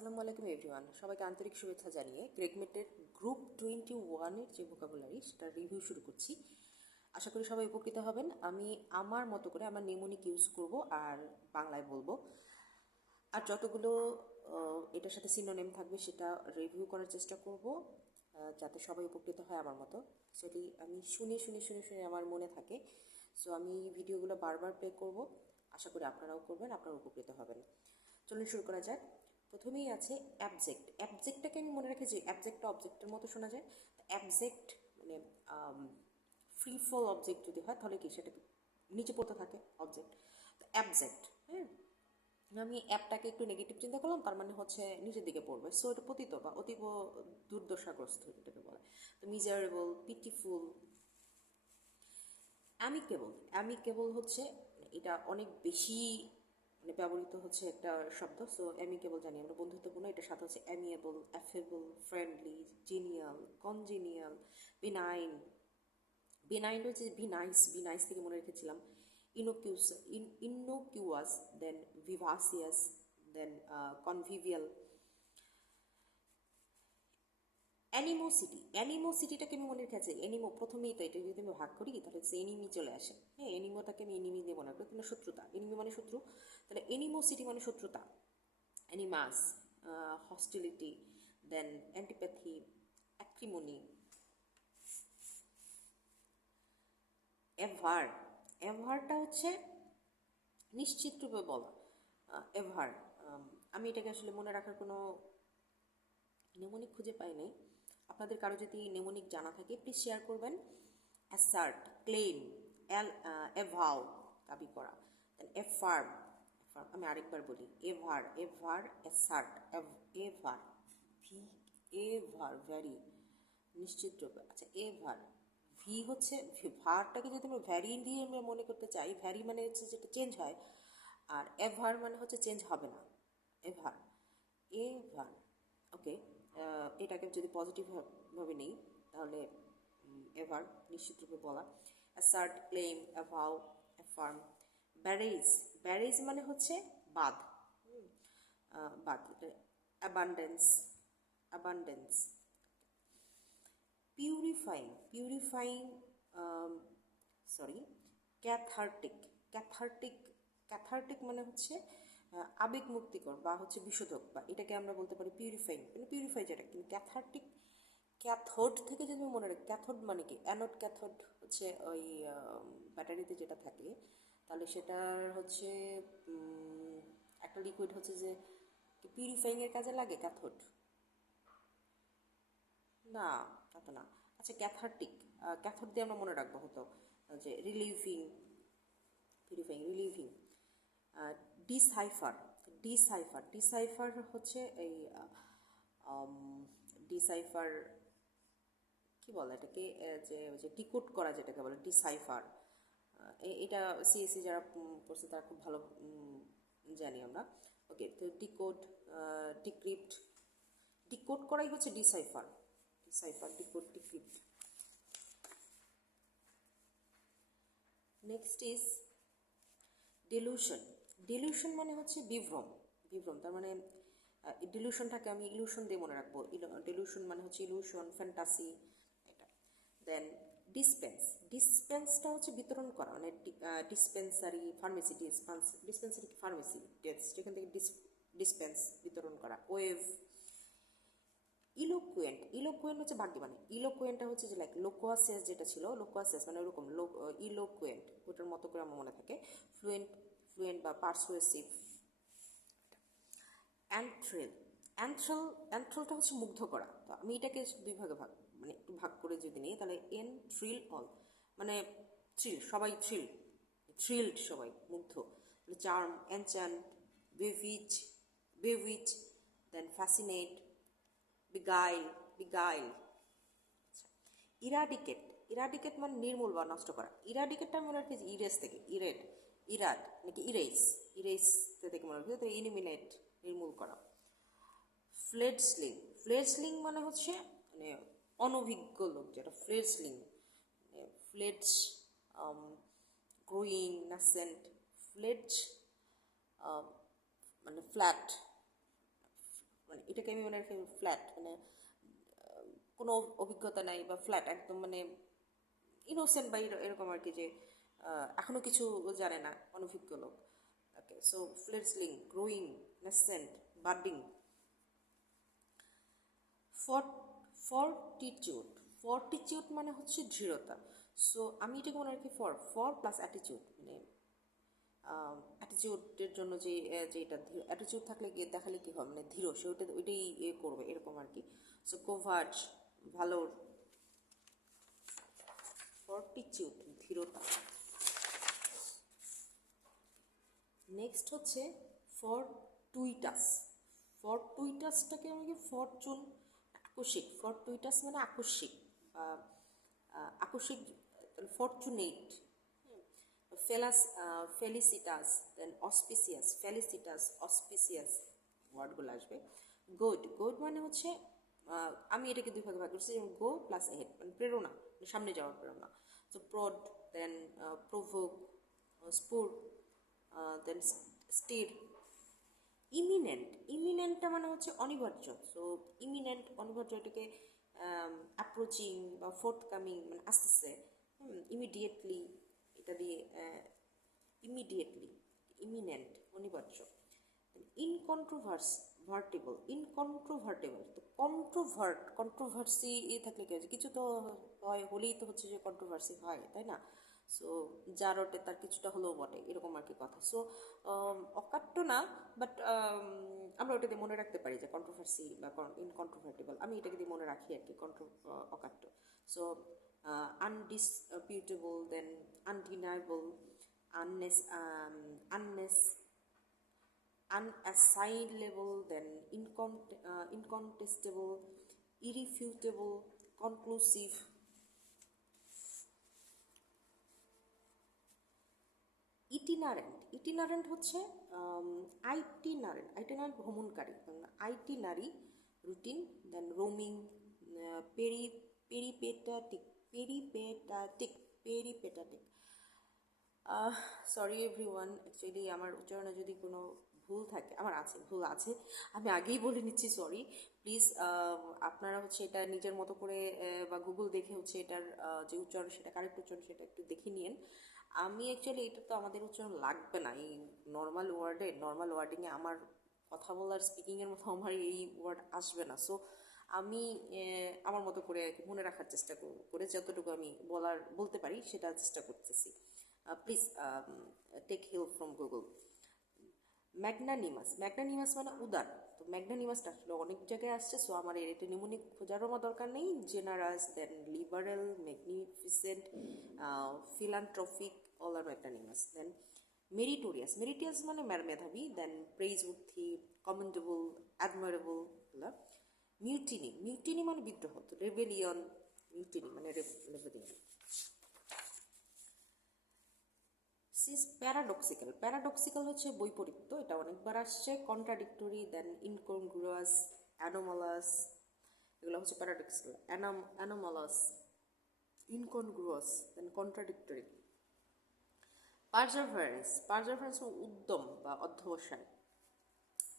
আসসালামু আলাইকুম এভরিওয়ান, সবাইকে আন্তরিক শুভেচ্ছা জানিয়ে ক্রেগমেটের গ্রুপ 21-এর যে ভোকাবুলারি সেটার রিভিউ শুরু করছি। আশা করি সবাই উপকৃত হবেন। আমি আমার মতো করে আমার নেমোনিক ইউজ করব আর বাংলায় বলবো, আর যতগুলো এটার সাথে সিনোনিম থাকবে সেটা রিভিউ করার চেষ্টা করব, যাতে সবাই উপকৃত হয় আমার মতো। অ্যাকচুয়ালি আমি শুনে শুনে শুনে শুনে আমার মনে থাকে, সো আমি ভিডিওগুলো বারবার প্লে করব। আশা করি আপনারাও করবেন, আপনারা উপকৃত হবেন। চলুন শুরু করা যাক। প্রথমেই আছে অ্যাবজেক্ট। অ্যাবজেক্টটাকে আমি মনে রেখেছি, অ্যাবজেক্টটা অবজেক্টের মতো শোনা যায়। অ্যাবজেক্ট মানে ফ্রি ফল অবজেক্ট যদি হয় তাহলে কি সেটা নিচে পড়তে থাকে অবজেক্ট। তো অ্যাবজেক্ট, হ্যাঁ, আমি অ্যাপটাকে একটু নেগেটিভ চিন্তা করলাম, তার মানে হচ্ছে নিচের দিকে পড়বে, সো এটা পতিত বা অতীব দুর্দশাগ্রস্ত যেটাকে বলে। তো মিজারেবল, পিটিফুল। অ্যামিকেবল, অ্যামিকেবল হচ্ছে এটা অনেক বেশি মানে ব্যবহৃত হচ্ছে একটা শব্দ। সো অ্যামিকেবল জানি আমরা বন্ধুত্বপূর্ণ, এটার সাথে হচ্ছে অ্যামিয়েবল, অ্যাফেবল, ফ্রেন্ডলি, জিনিয়াল, কনজিনিয়াল, বিনাইন। বেনাইন হচ্ছে বি নাইস, বি নাইস থেকে মনে রেখেছিলাম। ইনোকিউস, ইনোকিউয়াস, দেন ভিভাসিয়াস, দেন কনভিভিয়াল। অ্যানিমোসিটি, অ্যানিমোসিটিটাকে আমি মনে রেখেছি। অ্যানিমো প্রথমেই তো এটা যদি আমি ভাগ করি তাহলে হচ্ছে এনিমি চলে আসে। হ্যাঁ, এনিমোটাকে আমি এনিমি দিয়ে মনে করি, কিন্তু শত্রুতা। এনিমি মানে শত্রু, তাহলে এনিমোসিটি মানে শত্রুতা। অ্যানিমাস, হস্টিলিটি, দেন অ্যান্টিপ্যাথি, অ্যাক্রিমনি। এভার, এভারটা হচ্ছে নিশ্চিত রূপে বলা। এভার, আমি এটাকে আসলে মনে রাখার কোনো নেমোনিক খুঁজে পাই নাই। আপনাদের কারো যদি নেমোনিক জানা থাকে প্লিজ শেয়ার করবেন। অ্যাসার্ট, ক্লেম, এভাও দাবি করা, দেন এফার্ম, আমি আরেকবার বলি, aver, aver, assert, aver, V, aver, very, নিশ্চিত রূপে। আচ্ছা, এভার, ভি হচ্ছে ভারটাকে যদি আমরা ভ্যারি দিয়ে আমরা মনে করতে চাই, ভ্যারি মানে হচ্ছে যেটা চেঞ্জ হয়, আর এভার মানে হচ্ছে চেঞ্জ হবে না। Ever, ever, okay. এটাকে যদি পজিটিভভাবে নেই তাহলে এভার নিশ্চিত রূপে বলা। Assert, claim, avow, affirm. Barrage, barrage মানে হচ্ছে বাঁধ, বাঁধ। Abundance, abundance. Purifying, purifying, sorry, cathartic, cathartic, cathartic মানে হচ্ছে আবেগ মুক্তিকর বা হচ্ছে বিশোধক, বা এটাকে আমরা বলতে পারি পিউরিফাইং, মানে পিউরিফাই যেটা। কিন্তু ক্যাথার্টিক, ক্যাথোড থেকে যদি মনে রাখি, ক্যাথোড মানে কি, অ্যানোড ক্যাথোড হচ্ছে ওই ব্যাটারিতে যেটা থাকে, তাহলে সেটার হচ্ছে একটা লিকুইড হচ্ছে যে পিউরিফাইংয়ের কাজে লাগে ক্যাথোড, না তা তো না। আচ্ছা, ক্যাথার্টিক, ক্যাথোড দিয়ে আমরা মনে রাখবো হতো যে relieving, purifying, relieving. Decipher, decipher, decipher হচ্ছে এই ডিসাইফার কি বলে এটাকে, যে যে ডিকোড করা যেটাকে বলে ডিসাইফার। এটা সিএসসি যারা পড়ছে তারা খুব ভালো জানি আমরা। ওকে, তো ডিকোড, ডিক্রিপ্ট, ডিকোড করাই হচ্ছে decipher, decipher, decode, decrypt. Next is dilution. Dilution মানে হচ্ছে বিভ্রম, বিভ্রম, তার মানে ডিলুশনটাকে আমি ইলুশন দিয়ে মনে রাখবো। ডিলুশন মানে হচ্ছে ইলুশন, ফ্যান্টাসি, এটা। দেন ডিসপেন্স, ডিসপেন্সটা হচ্ছে বিতরণ করা, মানে ডিসপেন্সারি, ফার্মেসি, ডিসপেন্সারি ফার্মেসি, যেখান থেকে ডিসপেন্স বিতরণ করা। ওয়েভ, ইলোকুয়েন্ট, ইলোকুয়েন্ট হচ্ছে বাগ্যবাণী। ইলোকুয়েন্টটা হচ্ছে যে লাইক লোকোয়াসেস যেটা ছিল, লোকোয়াসেস মানে ওরকম ইলোকুয়েন্ট, ওটার মতো করে আমার মনে থাকে। ফ্লুয়েন্ট, ফ্লুয়েন্ট বা পারসুয়েসিভ। অ্যান্থ্রেল, অ্যান্থ্রেল, অ্যান্থ্রেলটা হচ্ছে মুগ্ধ করা। তো আমি এটাকে দুই ভাগে ভাগ, মানে একটু ভাগ করে যদি নিই তাহলে এন থ্রিল অল, মানে থ্রিল, সবাই থ্রিল, থ্রিলড সবাই, মুগ্ধ। চার্ম, এনচ্যান্ট, বেভিচ, বেভিচ, দেন ফ্যাসিনেট, বিগাইল, বিগাইল। ইরাডিকেট, ইরাডিকেট মানে নির্মূল বা নষ্ট করা। ইরাডিকেটটা মনে রাখছি ইরেজ থেকে, ইরেড, ইরাড নাকি ইরেজ, ইরেজ থেকে মনে রাখছি, তো ইলিমিনেট, নির্মূল করা। ফ্লেডসলিং, ফ্লেডসলিং মানে হচ্ছে মানে অনভিজ্ঞ লোক, যেটা ফ্লেডসলিং, ফ্লেডস, গ্রোয়িং, নাসেন্ট, ফ্লেডস মানে ফ্ল্যাট, মানে এটাকে আমি মনে রাখি ফ্ল্যাট, মানে কোনো অভিজ্ঞতা নাই বা ফ্ল্যাট একদম মানে ইনোসেন্ট বা এরকম আর কি, যে এখনো কিছু জানে না, অনভিজ্ঞ লোক। ওকে, সো ফ্লেটসলিং, গ্রোয়িং, নেসেন্ট, বাডিং। ফর্টিটিউড, ফর্টিটিউড মানে হচ্ছে দৃঢ়তা। সো আমি এটাকে মনে রাখি ফর প্লাস অ্যাটিটিউড, মানে অ্যাটিটিউডের জন্য যেটা অ্যাটিটিউড থাকলে গিয়ে দেখালে কী হবে, মানে ধীর, সে ওইটাই করবে এরকম আর কি। সো কোভার্জ, ভালোর, ফর্টিটিউড ধীরতা। নেক্সট হচ্ছে ফরটুইটাস। ফরটুইটাসটাকে আমি কি ফরচুন, আকস্মিক, ফরটুইটাস মানে আকস্মিক বা আকস্মিক, ফরচুনেট। ফেলিসিটাস, দেন অসপিসিয়াস, ফেলিসিটাস, অসপিসিয়াস ওয়ার্ডগুলো আসবে। গুড মানে হচ্ছে আমি এটাকে দুই ভাগে ভাগ করছি, যেমন গো প্লাস এহেড মানে প্রেরণা, সামনে যাওয়ার প্রেরণা। সো প্রড, দেন প্রভোক, স্পুর, দেন স্টির। ইমিনেন্টটা মানে হচ্ছে অনিবার্য। সো ইমিনেন্ট অনিবার্য, এটাকে অ্যাপ্রোচিং বা ফোর্থকামিং মানে আসতেছে, ইমিডিয়েটলি, এটা দিয়ে ইমিডিয়েটলি, ইমিনেন্ট অনিবার্য। ইনকন্ট্রোভার্টেবল, তো কন্ট্রোভার্সি থাকলে কি হচ্ছে, কিছু তো হয়, হলেই তো হচ্ছে যে কন্ট্রোভার্সি হয়, তাই না? সো যার ওটে তার কিছুটা হলেও বটে, এরকম আর কি কথা। সো অকাট্য না, বাট আমরা ওটাকে মনে রাখতে পারি যে কন্ট্রোভার্সি বা ইনকন্ট্রোভার্টেবল, আমি এটাকে দিয়ে মনে রাখি আর কি, অকাট্য। So undisputable, then undeniable, unassailable, then incontestable, irrefutable, conclusive. Itinerant হচ্ছে আইটিনারেন্ট ভ্রমণকারী, itinerary, routine, then roaming, peri peripatetic peripatetic. Sorry everyone, actually আমার উচ্চারণে যদি কোনো ভুল আছে, আমি আগেই বলে নিচ্ছি, সরি প্লিজ। আপনারা হচ্ছে এটা নিজের মতো করে বা গুগল দেখে হচ্ছে এটার যে উচ্চারণ, সেটা কারেক্ট উচ্চারণ, সেটা একটু দেখে নিন। আমি অ্যাকচুয়ালি এটা তো আমাদের উচ্চারণ লাগবে না, এই নর্মাল ওয়ার্ডিংয়ে আমার কথা বলার স্পিকিংয়ের মতো আমার এই ওয়ার্ড আসবে না। সো আমি আমার মতো করে মনে রাখার চেষ্টা করে যতটুকু আমি বলতে পারি সেটা চেষ্টা করতেছি। Please take help from Google. Magnanimous মানে উদার। তো ম্যাগনানিমাসটা আসলে অনেক জায়গায় আসছে, সো আমার এটা নিউমোনিক খোঁজারও আমার দরকার নেই। জেনারাস, দেন লিবারেল, ম্যাগনিফিসেন্ট, ফিলান্থ্রপিক, অল আর ম্যাগনানিমাস। দেন মেরিটোরিয়াস মানে মেধাবী, দেন প্রেইজওর্থি, কমেন্ডেবল, অ্যাডমারেবল। মিউটিনি মানে বিদ্রোহ, তো রেবেলিয়ন, মিউটিনি মানে রেবেলিয়ন। প্যারাডক্সিক্যাল হচ্ছে বৈপরীত্য, এটা অনেকবার আসছে। কন্ট্রাডিক্টরি, দেন ইনকনগ্রুয়াস, অ্যানোমালাস, এগুলো হচ্ছে paradoxical. Anomalous, incongruous, then contradictory. Perseverance উদ্যম বা অধ্যবসায়।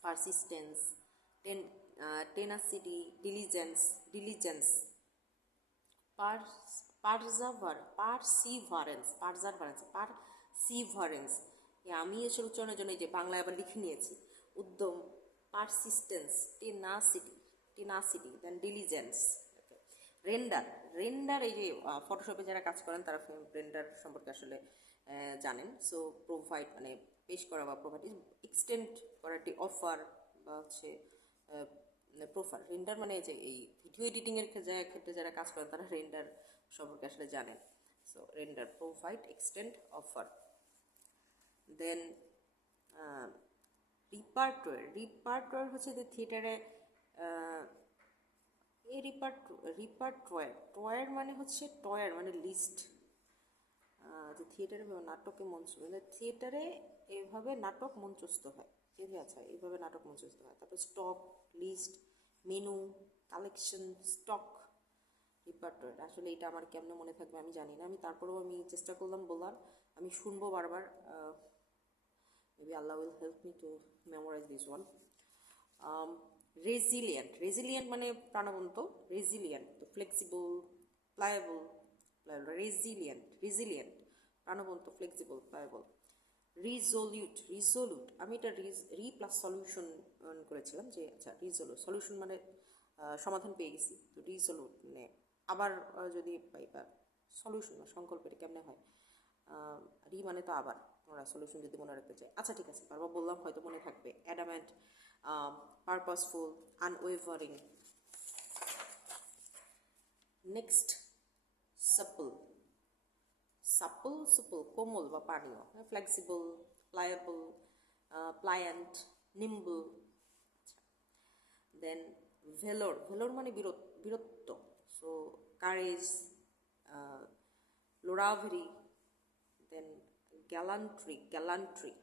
Persistence, tenacity, diligence. পারসিভারেন্স, আমি এসব উচ্চারণের জন্য এই যে বাংলায় আবার লিখে নিয়েছি। উদ্যম, পারসিস্টেন্স, টেনাসিটি, দেন ডিলিজেন্স। রেন্ডার এই যে ফটোশপে যারা কাজ করেন তারা রেন্ডার সম্পর্কে আসলে জানেন। সো প্রোভাইড মানে পেশ করা বা প্রোভাইড, এক্সটেন্ড করা, অফার বা হচ্ছে প্রোফাইল। রেন্ডার মানে যে এই ভিডিও এডিটিংয়ের ক্ষেত্রে যারা কাজ করেন তারা রেন্ডার সম্পর্কে আসলে জানেন। So render, provide, extend, offer. Then repertoire হচ্ছে যে থিয়েটারে রিপার্টওয়ার মানে হচ্ছে টয়ার মানে লিস্ট, যে থিয়েটারে নাটকে থিয়েটারে এভাবে নাটক মঞ্চস্থ হয়, আচ্ছা এইভাবে নাটক মঞ্চস্থ হয়। তারপর stock, list, menu, collection, stock, repertoire. আসলে এটা আমার কেমনে মনে থাকবে আমি জানি না, তারপরেও আমি চেষ্টা করলাম বলার, আমি শুনবো বারবার। Maybe Allah will help me to memorize this one. Resilient, resilient মানে প্রাণবন্ত, রেজিলিয়েন্ট তো ফ্লেক্সিবল, প্লায়েবল, রেজিলিয়েন্ট, রেজিলিয়েন্ট প্রাণবন্ত, ফ্লেক্সিবল, প্লায়েবল। রিজলিউট, রিজলিউট আমি এটা রি প্লাস সলিউশন করেছিলাম যে আচ্ছা রিজলিউট, সলিউশন মানে সমাধান পেয়ে গেছি, তো রিজলিউট মানে আবার যদি পাই বা সলিউশন বা সংকল্প, এটা কেমনে হয়, রি মানে তো আবার, আমরা সলিউশন যদি মনে রাখতে চাই, আচ্ছা ঠিক আছে বারবার বললাম হয়তো মনে থাকবে। Adamant, purposeful, unwavering. Next supple, supple supple কোমল বা পানীয়, flexible, pliable, pliant, nimble. Then valour, valour মানে বীরত্ব, সো কারেজ, লোরাভেরি, then gallantry, gallantry.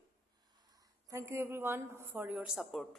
Thank you everyone for your support.